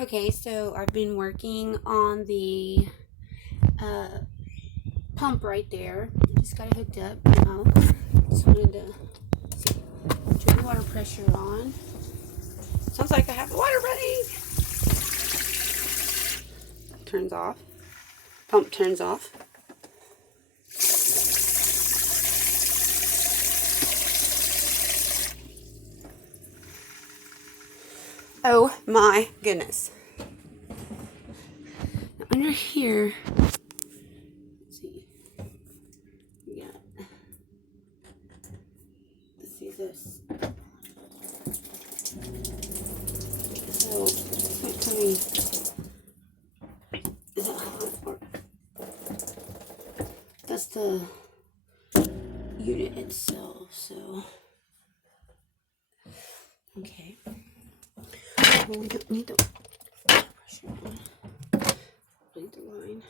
Okay, so I've been working on the pump right there. Just got it hooked up now. Just wanted to turn the water pressure on. Sounds like I have the water running. Turns off. Pump turns off. Oh my goodness. Now under here, let's see. We got, let's see this. So, can't tell me, is it hot or, that's the unit itself, so, okay. Well, we don't need the pressure on. Need the line.